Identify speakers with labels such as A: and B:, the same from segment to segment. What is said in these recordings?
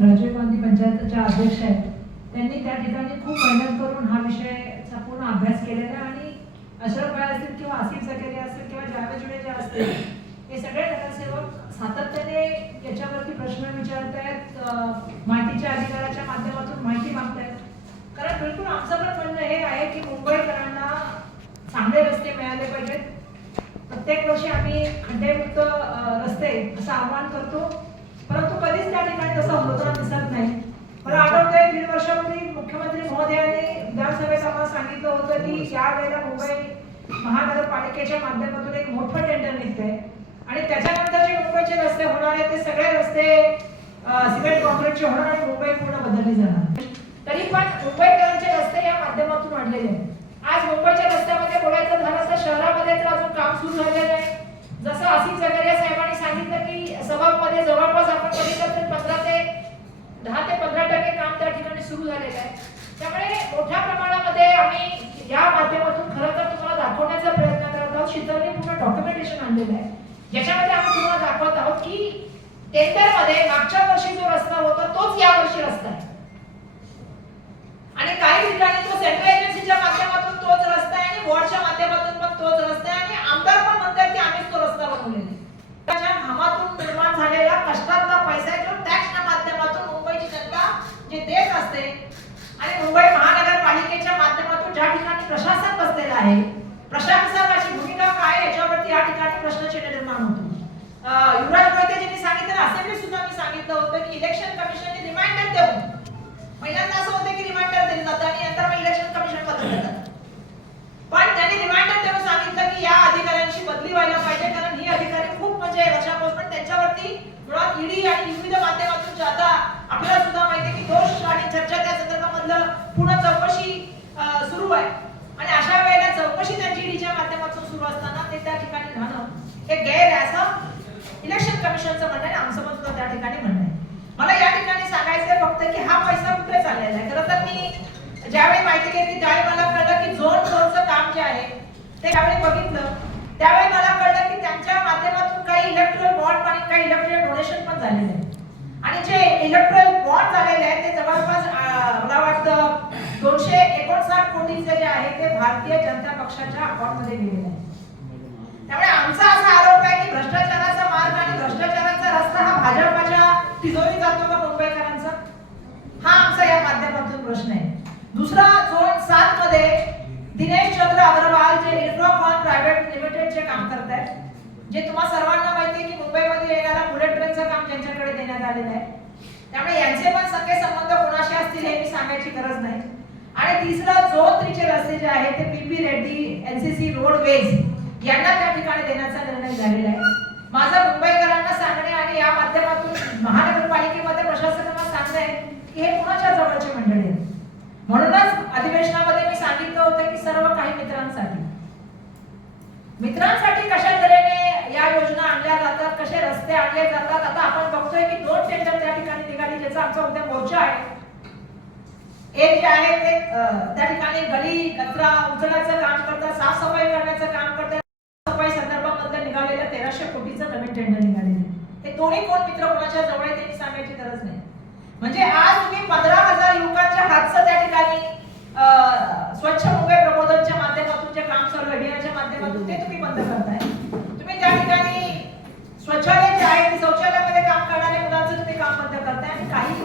A: राजीव गांधी पंचायतच्या अध्यक्ष आहेत. त्यांनी त्या ठिकाणी खूप मेहनत करून हा विषयाचा पूर्ण अभ्यास केलेला आणि अशरफ भाई असतील किंवा आसिफ जकेरिया असतील किंवा जावेद जुडे जे असतील हे सगळे नगरसेवक सातत्याने याच्यावरती प्रश्न विचारत आहेत माहितीच्या अधिकाराच्या माध्यमातून माहिती मागतायत. कारण बिलकुल आमचं पण म्हणणं हे आहे की मुंबईकरांना चांगले रस्ते मिळाले पाहिजेत. प्रत्येक वर्षी आम्ही खड्डेमुक्त रस्ते असं आवाहन करतो. परंतु कधीच त्या ठिकाणी तसं होताना दिसत नाही. मला आठवतंय दीड वर्षापूर्वी मुख्यमंत्री महोदयांनी विधानसभेत आम्हाला सांगितलं होतं की या वेळेला मुंबई महानगरपालिकेच्या माध्यमातून एक मोठं टेंडर निघतंय. आणि त्याच्यानंतर जे मुंबईचे रस्ते होणार आहेत ते सगळे रस्ते सिमेंट कॉन्क्रीटचे होणार आणि मुंबई पूर्ण बदलली जाणार. तरी पण मुंबईकरांचे रस्ते या माध्यमातून वाढलेले आहेत. आज मुंबईच्या रस्त्यामध्ये बोलायचं झालं तर शहरामध्ये तर अजून काम सुरू झालेलं आहे. जसं आसिफ जगरिया साहेबांनी सांगितलं की सभामध्ये जवळपास आपण बघितलं तर पंधरा ते दहा ते पंधरा टक्के काम त्या ठिकाणी सुरू झालेलं आहे. त्यामुळे मोठ्या प्रमाणामध्ये आम्ही या माध्यमातून खरं तर तुम्हाला दाखवण्याचा प्रयत्न करत आहोत. शीतलने पूर्ण डॉक्युमेंटेशन आणलेलं आहे. ज्याच्यामध्ये आम्ही तुम्हाला दाखवत आहोत की टेंडरमध्ये मागच्या वर्षी जो रस्ता होता तोच या वर्षी रस्ता आहे. आणि काही ठिकाणी तो सेंट्रल एजन्सीच्या माध्यमातून तोच रस्ता आहे आणि वॉर्डच्या माध्यमातून पण तोच रस्ता आहे आणि आमदार पण म्हणतात की आम्हीच तो रस्ता बनवलेला आहे त्याच्या घामातून निर्माण झालेला कष्टातला पैसा आहे जो टॅक्सच्या माध्यमातून मुंबईची जनता जे देत असते आणि मुंबई महानगरपालिकेच्या माध्यमातून ज्या ठिकाणी प्रशासन बसलेलं आहे प्रशासनाची भूमिका काय आहे याच्यावरती या ठिकाणी प्रश्नचिन्ह निर्माण होतो. युवराज मोहिते यांनी सांगितलं असेंब्ली सुद्धा मी सांगितलं होतं की इलेक्शन कमिशनने रिमाइंडर देऊन पहिल्यांदा असं होतं की रिमाइंडर दिलं जातं आणि नंतर मग इलेक्शन कमिशन बदललं जातं. पण त्यांनी रिमाइंडर देऊन सांगितलं की या अधिकाऱ्यांची बदली व्हायला पाहिजे कारण ही अधिकारी खूप म्हणजे वर्षापासून त्यांच्यावरती मुळात ईडी आणि विविध माध्यमातून जे आता आपल्याला सुद्धा माहिती आहे की दोष आणि चर्चा त्या संदर्भामधलं पूर्ण चौकशी अं, सुरू आहे आणि अशा वेळेला चौकशी त्यांची ईडीच्या माध्यमातून सुरू असताना ते त्या ठिकाणी राहणं हे गैर आहे असं इलेक्शन कमिशनचं म्हणणं आहे आमचं पण सुद्धा त्या ठिकाणी म्हणणं आहे मला या ठिकाणी सांगायचंय फक्त की हा पैसा कुठे चाललेला आहे खरं तर मी ज्यावेळी माहिती घेतली त्यावेळी मला कळलं की झोन झोनचं काम जे आहे ते त्यावेळी बघितलं. त्यावेळी मला कळलं की त्यांच्या माध्यमातून काही इलेक्ट्रल बॉन्ड आणि काही इलेक्ट्रल डोनेशन पण झालेले आहे आणि जे इलेक्ट्रल बॉन्ड झालेले आहेत ते जवळपास मला वाटतं दोनशे एकोणसाठ कोटीचे जे आहे ते भारतीय जनता पक्षाच्या अकाउंटमध्ये गेलेले आहे त्यामुळे आमचा असा आरोप आहे की भ्रष्टाचाराचा मार्ग आणि भ्रष्टाचाराचा रस्ता हा भाजपाच्या तिजोरी जातो का मुंबईकरांचा? हा आमचा या माध्यमातून प्रश्न आहे. दुसरा झोन सात मध्ये दिनेश चंद्र अग्रवाल जे इन्फ्रॉकॉन प्रायव्हेट लिमिटेडचे काम करतायत जे तुम्हा सर्वांना माहिती आहे की मुंबईमध्ये येणारा बुलेट ट्रेनचं काम त्यांच्याकडे देण्यात आलेलं आहे. त्यामुळे यांचे पण सगळे संबंध कोणाशी असतील हे मी सांगायची गरज नाही. आणि तिसरं झोन त्रिचे रस्ते जे आहेत ते पीपी रेड्डी एनसीसी रोडवेज यांना त्या ठिकाणी देण्याचा निर्णय झालेला आहे. माझं मुंबईकरांना सांगणे आणि या माध्यमातून महानगरपालिकेमध्ये प्रशासनाला सांगणे आहे की हे कोणाच्या जवळचे मंडळी आहेत? म्हणूनच अधिवेशनामध्ये मी सांगितलं होतं की सर्व काही मित्रांसाठी. मित्रांसाठी कशा तऱ्हेने या योजना आणल्या जातात कसे रस्ते आणले जातात आता आपण बघतोय की दोन टेंडर त्या ठिकाणी निघाली ज्याचा आमचा उद्या मोर्चा आहे. एक जे आहे ते त्या ठिकाणी गली कचरा उचलायचं काम करतात साफसफाई करण्याचं काम करतात. सफाई संदर्भामधलं निघालेलं तेराशे कोटीचं नवीन टेंडर निघालेलं आहे. हे दोन्ही कोण मित्र कोणाच्या जवळ आहे त्यांनी सांगायची गरज नाही. म्हणजे आज तुम्ही पंधरा हजार युवकांच्या हातचं त्या ठिकाणी स्वच्छ मुंबई प्रबोधनच्या माध्यमातून जे काम चालू अभियानाच्या माध्यमातून ते तुम्ही बंद करताय. तुम्ही त्या ठिकाणी स्वच्छालय जे आहे शौचालयामध्ये काम करणाऱ्या मुलांचं तुम्ही काम बंद करताय आणि काही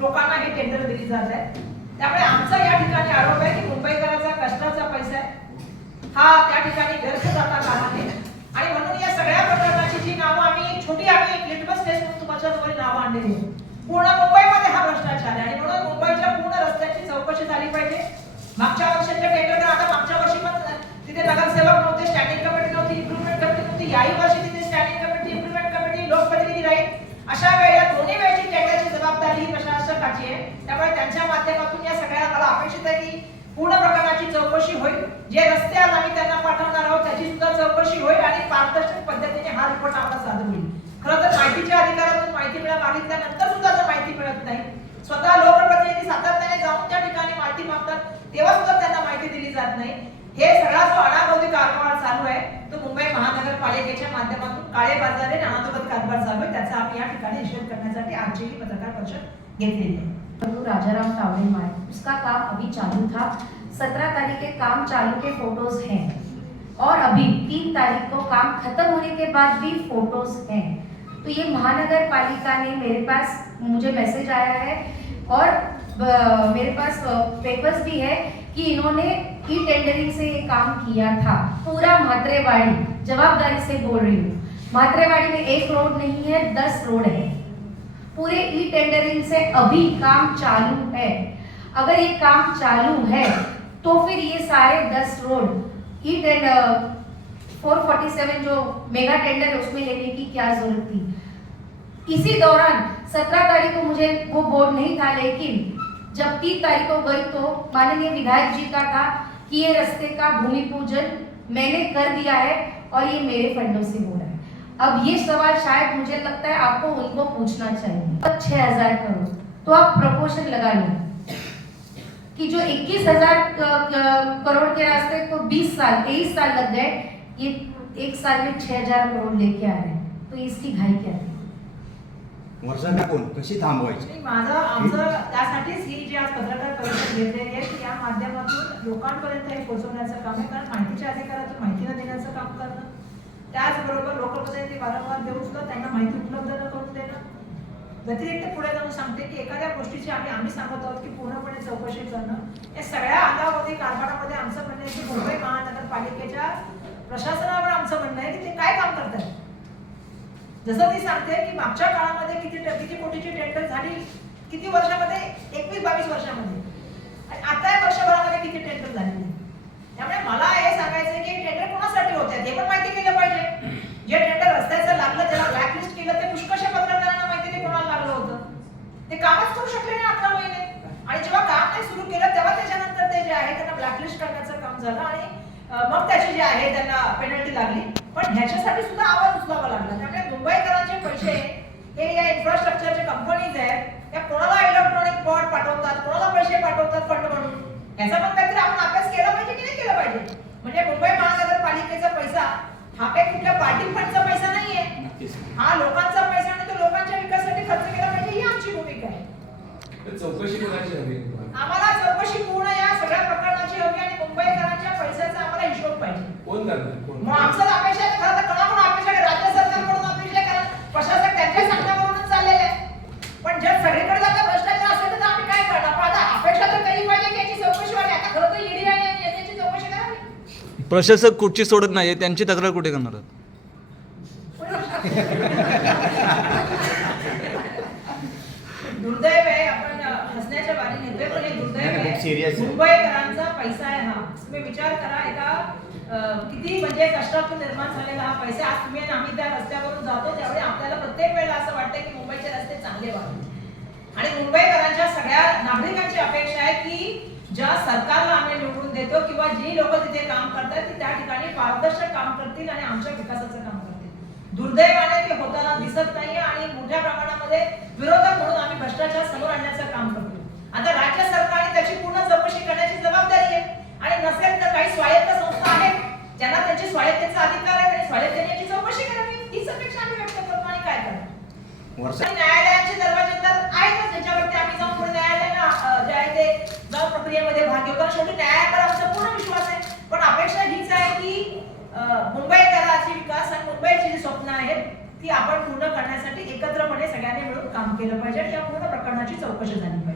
A: लोकांना हे टेंडर दिली जात आहे. त्यामुळे आमचा या ठिकाणी आरोप आहे की मुंबईकरांचा कष्टाचा पैसा आहे. हा त्या ठिकाणी व्यर्थ जाता कामा नये आणि म्हणून या सगळ्या प्रकरणाची जी नावं आम्ही छोटी आम्ही लिटमस टेस्ट म्हणून तुमच्यासमोर नावं आणलेली आहे पूर्ण मुंबईमध्ये हा भ्रष्टाचार आहे. आणि म्हणून मुंबईच्या पूर्ण रस्त्याची चौकशी झाली पाहिजे. मागच्या वर्षाच्या टेंडर तर आता मागच्या वर्षी पण तिथे नगरसेवक नव्हते स्टँडिंग कमिटी नव्हती इम्प्रुव्हमेंट कमिटी नव्हती. याही वर्षी तिथे स्टँडिंग कमिटी इम्प्रुव्हमेंट कमिटी लोकप्रतिनिधी राहील. अशा वेळेला दोन्ही वेळची टेंडरची जबाबदारी ही प्रशासकाची आहे. त्यामुळे त्यांच्या माध्यमातून या सगळ्या मला अपेक्षित आहे की पूर्ण प्रकरणाची चौकशी होईल. जे रस्ते आज आम्ही त्यांना पाठवणार आहोत त्याची सुद्धा चौकशी होईल आणि पारदर्शक पद्धतीने हा रिपोर्ट आम्हाला सादर होईल. खरं तर माहितीच्या अधिकारातून माहिती मिळा मागितल्यानंतर माहिती मिळत नाही. स्वतः लोकप्रतिनिधी सातत्याने जाऊन त्या ठिकाणी माहिती मागतात. तेव्हा सुद्धा त्यांना माहिती दिली जात नाही. हे सगळा जो अनागोदी कारभार चालू आहे तो मुंबई महानगरपालिकेच्या माध्यमातून काळे बाजारे अनागोदी कारभार चालू आहे. त्याचा आम्ही या ठिकाणी निषेध करण्यासाठी आजची ही पत्रकार परिषद घेतलेली आहे.
B: राजाराम तावड़े माए उसका काम अभी चालू था. सत्रह तारीख के काम चालू के फोटोज हैं. और अभी तीन तारीख को काम खत्म होने के बाद भी फोटोज हैं. तो ये महानगर पालिका ने मेरे पास, मुझे मैसेज आया है और मेरे पास पेपर्स भी है कि इन्होंने ई टेंडरिंग से ये काम किया था। पूरा म्हात्रेवाड़ी जवाबदारी से बोल रही हूँ। म्हात्रेवाड़ी में एक रोड नहीं है, दस रोड है। पूरे ई टेंडरिंग से अभी काम चालू है। अगर ये काम चालू है तो फिर ये सारे दस road E tender four forty seven जो मेगा टेंडर है, उसमें लेने की क्या ज़रूरत थी? इसी दौरान सत्रह तारीख को मुझे वो बोर्ड नहीं था, लेकिन जब तीन तारीख को गई तो माननीय विधायक जी का था कि ये रास्ते का भूमि पूजन मैंने कर दिया है और ये मेरे फंडों से हो रहा है। अब ये सवाल शायद मुझे लगता है आपको उनको पूछना चाहिए। छह हज़ार करोड़। तो आप प्रपोर्शन लगा लो कि जो इक्कीस हज़ार करोड़ के रास्ते को बीस साल, तेईस साल लग गए ये एक साल में छह हजार करोड़ लेके आ रहे हैं। तो इसकी घाई क्या है?
C: वर्षा टाकून कशी थांबवायची?
A: आणि माझं आमचं त्यासाठीच ही जी आज पत्रकार परिषद घेतलेली आहे की या माध्यमातून लोकांपर्यंत हे पोहोचवण्याचं काम आहे. कारण माहितीच्या अधिकारातून माहिती न देण्याचं काम करणं त्याचबरोबर लोकप्रतिनिधी वारंवार देऊन सुद्धा त्यांना माहिती उपलब्ध न करून देणं. व्यतिरिक्त पुढे जाऊन सांगते की एखाद्या गोष्टीची आम्ही आम्ही सांगत आहोत की पूर्णपणे चौकशी करणं. या सगळ्या अंगावधी कारभारामध्ये आमचं म्हणणं आहे की मुंबई महानगरपालिकेच्या प्रशासनावर आमचं म्हणणं आहे की ते काय काम करतात? जसं ती सांगते की मागच्या काळामध्ये किती किती कोटीची टेंडर झाली किती वर्षामध्ये? एकवीस बावीस वर्षामध्ये. आणि आता या वर्षभरामध्ये किती टेंडर झालेली त्यामुळे मला हे सांगायचं की टेंडर कोणासाठी होते हे पण माहिती केलं पाहिजे. जे टेंडर रस्त्याचं लागलं त्याला ब्लॅकलिस्ट केलं ते पुष्कळशा पत्रकारांना माहिती नाही कोणाला लागलं होतं. ते कामच करू शकले नाही अकरा महिने. आणि जेव्हा काम नाही सुरू केलं तेव्हा त्याच्यानंतर ते जे आहे त्यांना ब्लॅकलिस्ट करण्याचं काम झालं आणि मग त्याची जे आहे त्यांना पेनल्टी लागली. पण ह्याच्यासाठी सुद्धा आवाज उचलावा लागला. त्यामुळे मुंबईकरांचे पैसे हे या इन्फ्रास्ट्रक्चरचे कंपनीज आहेत त्या कोणाला इलेक्ट्रॉनिक बॉन्ड पाठवतात कोणाला पैसे पाठवतात फंड म्हणून? याचा पण काहीतरी आपण अभ्यास केला पाहिजे की नाही केला पाहिजे? म्हणजे मुंबई महानगरपालिकेचा पैसा हा काही कुठल्या पार्टी फंडचा पैसा नाहीये. हा लोकांचा पैसा आणि तो लोकांच्या विकासासाठी खर्च केला पाहिजे ही आमची भूमिका आहे.
D: तर चौकशी कोणाची हवी.
A: आम्हाला चौकशी पूर्ण या सगळ्या प्रकरणाची हवी आणि मुंबईकरांच्या पैशाचा आम्हाला हिशोब पाहिजे
D: कोण करणार कोण
A: मग आमचं अपेक्षा आहे खरं तर कोणाकडून अपेक्षा आहे? राज्य सरकारकडून अपेक्षा आहे? कारण प्रशासक त्यांच्या सांगण्यावरूनच चाललेले आहे पण जर सगळीकडे जर भ्रष्टाचार असेल तर आम्ही काय करणार? पण आता अपेक्षा तर काही पाहिजे की याची चौकशी व्हावी. आता खरं तर ईडी आणि याची चौकशी करावी.
E: प्रशासक कुठची सोडत नाही त्यांची तक्रार कुठे करणार?
A: दुर्दैव आहे आपण हसण्याच्या बारी नेतोय पण हे दुर्दैव आहे. मुंबईकरांचा पैसा आहे हा. तुम्ही विचार करा एका किती म्हणजे कष्टातून निर्माण झालेला हा पैसा आज तुम्ही आणि आम्ही त्या रस्त्यावरून जातो त्यावेळी आपल्याला प्रत्येक वेळेला असं वाटतं की मुंबईचे रस्ते चांगले व्हावे आणि मुंबईकरांच्या सगळ्या नागरिकांची अपेक्षा आहे की ज्या सरकारला आम्ही निवडून देतो किंवा जी लोक तिथे काम करतात ती त्या ठिकाणी पारदर्शक काम करतील आणि आमच्या विकासाचं काम करतील. दुर्दैवाने ते होताना दिसत नाही आणि मोठ्या प्रमाणामध्ये विरोध म्हणून आम्ही भ्रष्टाचार समोर आणण्याचं काम करतो आता राज्य सरकारने त्याची पूर्ण चौकशी करण्याची जबाबदारी आहे आणि नसेल तर काही स्वायत्त संस्था आहेत ज्यांना त्यांची स्वायत्तेचा अधिकार आहे त्यांनी स्वायत्तेने याची चौकशी करावी हीच अपेक्षा आम्ही व्यक्त करतो आणि काय करतो
C: वर्षा
A: आणि न्यायालयाचे दरवाजे तर आहेतच त्याच्यावरती आम्ही जाऊन पुढे न्यायालयाला अं, जे आहे ते जाऊन प्रक्रियेमध्ये भाग घेऊ कारण शेवटी न्यायालयावर आमचा पूर्ण विश्वास आहे पण अपेक्षा हीच आहे की अं, मुंबईकराची विकास आणि मुंबईची जी स्वप्न आहेत ती आपण पूर्ण करण्यासाठी एकत्रपणे सगळ्यांनी मिळून काम केलं पाहिजे आणि या पूर्ण प्रकरणाची चौकशी झाली पाहिजे.